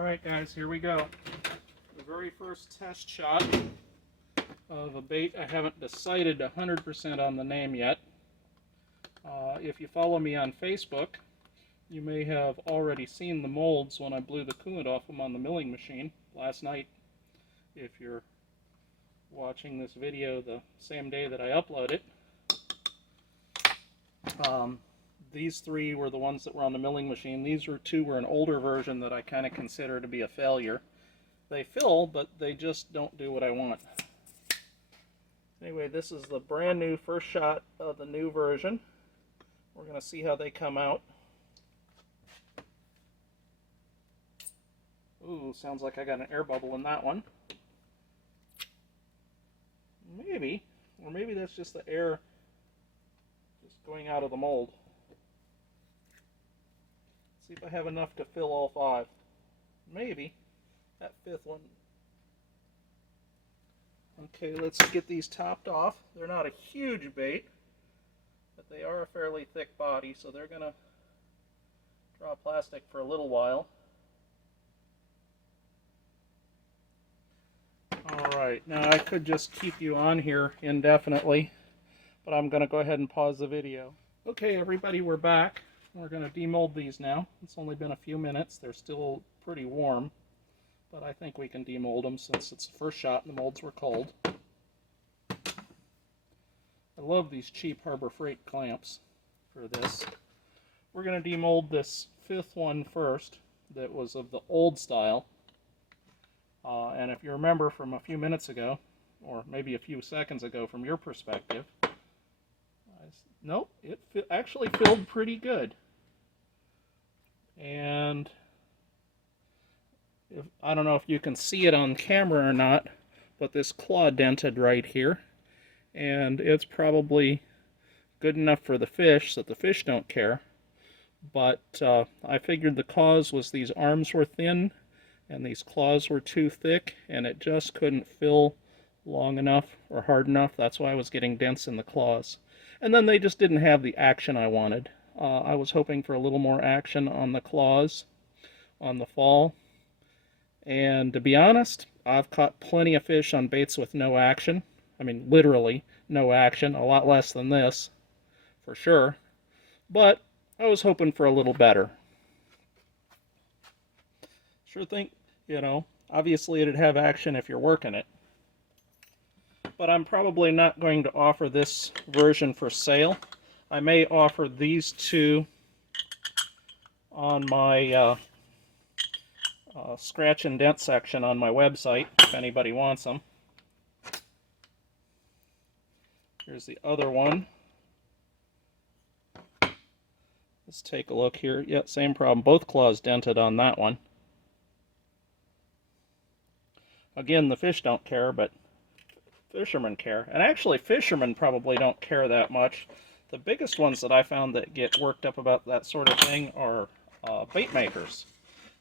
Alright guys, here we go. The very first test shot of a bait. I haven't decided 100% on the name yet. If you follow me on Facebook, you may have already seen the molds when I blew the coolant off them on the milling machine last night. If you're watching this video the same day that I upload it. These three were the ones that were on the milling machine. These two were an older version that I kind of consider to be a failure. They fill, but they just don't do what I want. Anyway, this is the brand new first shot of the new version. We're going to see how they come out. Ooh, sounds like I got an air bubble in that one. Maybe, or maybe that's just the air just going out of the mold. See if I have enough to fill all five. Maybe. That fifth one. Okay, let's get these topped off. They're not a huge bait, but they are a fairly thick body, so they're going to draw plastic for a little while. Alright, now I could just keep you on here indefinitely, but I'm going to go ahead and pause the video. Okay everybody, we're back. We're going to demold these now. It's only been a few minutes. They're still pretty warm, but I think we can demold them since it's the first shot and the molds were cold. I love these cheap Harbor Freight clamps for this. We're going to demold this fifth one first that was of the old style. And if you remember from a few minutes ago, or maybe a few seconds ago from your perspective, nope, it actually filled pretty good. And I don't know if you can see it on camera or not, but this claw dented right here. And it's probably good enough for the fish so that the fish don't care. But I figured the cause was these arms were thin and these claws were too thick, and it just couldn't fill long enough or hard enough. That's why I was getting dents in the claws. And then they just didn't have the action I wanted. I was hoping for a little more action on the claws on the fall. And to be honest, I've caught plenty of fish on baits with no action. I mean, literally no action. A lot less than this, for sure. But I was hoping for a little better. Sure think, you know, obviously it'd have action if you're working it. But I'm probably not going to offer this version for sale. I may offer these two on my scratch and dent section on my website, if anybody wants them. Here's the other one. Let's take a look here. Yeah, same problem. Both claws dented on that one. Again, the fish don't care, but fishermen care. And actually, fishermen probably don't care that much. The biggest ones that I found that get worked up about that sort of thing are bait makers.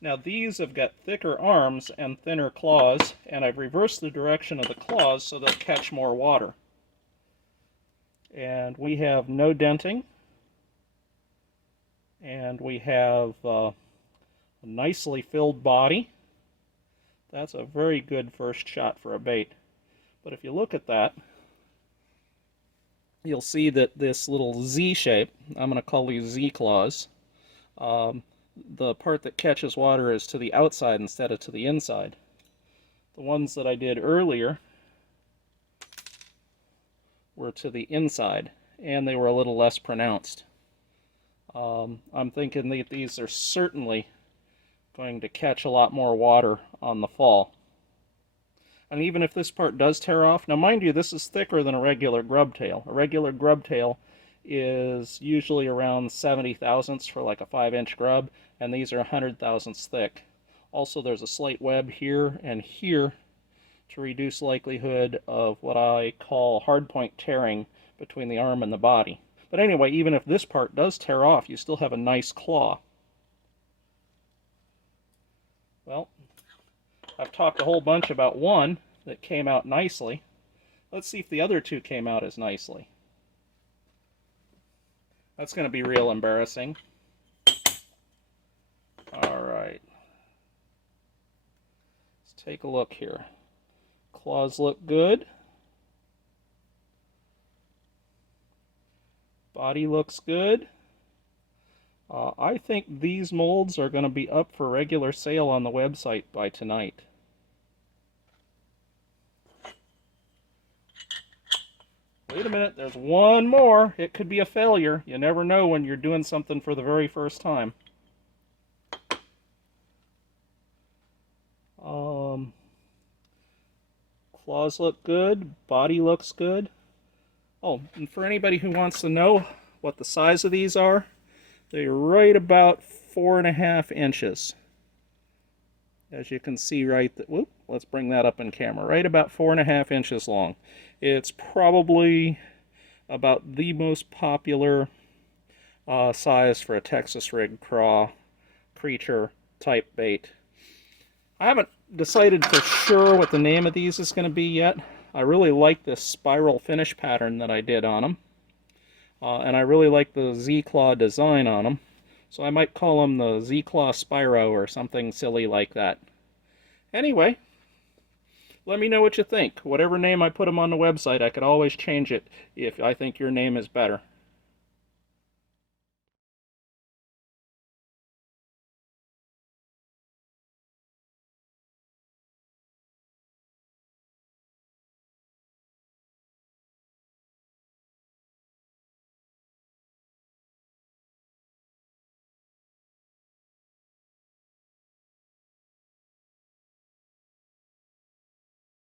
Now, these have got thicker arms and thinner claws, and I've reversed the direction of the claws so they'll catch more water. And we have no denting. And we have a nicely filled body. That's a very good first shot for a bait. But if you look at that, you'll see that this little Z shape, I'm going to call these Z claws, the part that catches water is to the outside instead of to the inside. The ones that I did earlier were to the inside, and they were a little less pronounced. I'm thinking that these are certainly going to catch a lot more water on the fall. And even if this part does tear off, now mind you, this is thicker than a regular grub tail. A regular grub tail is usually around 70 thousandths for like a 5-inch grub, and these are 100 thousandths thick. Also, there's a slight web here and here to reduce likelihood of what I call hardpoint tearing between the arm and the body. But anyway, even if this part does tear off, you still have a nice claw. Well, I've talked a whole bunch about one that came out nicely. Let's see if the other two came out as nicely. That's going to be real embarrassing. All right. take a look here. Claws look good. Body looks good. I think these molds are going to be up for regular sale on the website by tonight. Wait a minute, there's one more. It could be a failure. You never know when you're doing something for the very first time. Claws look good. Body looks good. Oh, and for anybody who wants to know what the size of these are, they're right about 4.5 inches. As you can see right there, whoop, let's bring that up in camera. Right about 4.5 inches long. It's probably about the most popular size for a Texas rig craw creature type bait. I haven't decided for sure what the name of these is going to be yet. I really like this spiral finish pattern that I did on them. And I really like the Z-Claw design on them. So I might call them the Z-Claw Spyro or something silly like that. Anyway, let me know what you think. Whatever name I put them on the website, I could always change it if I think your name is better.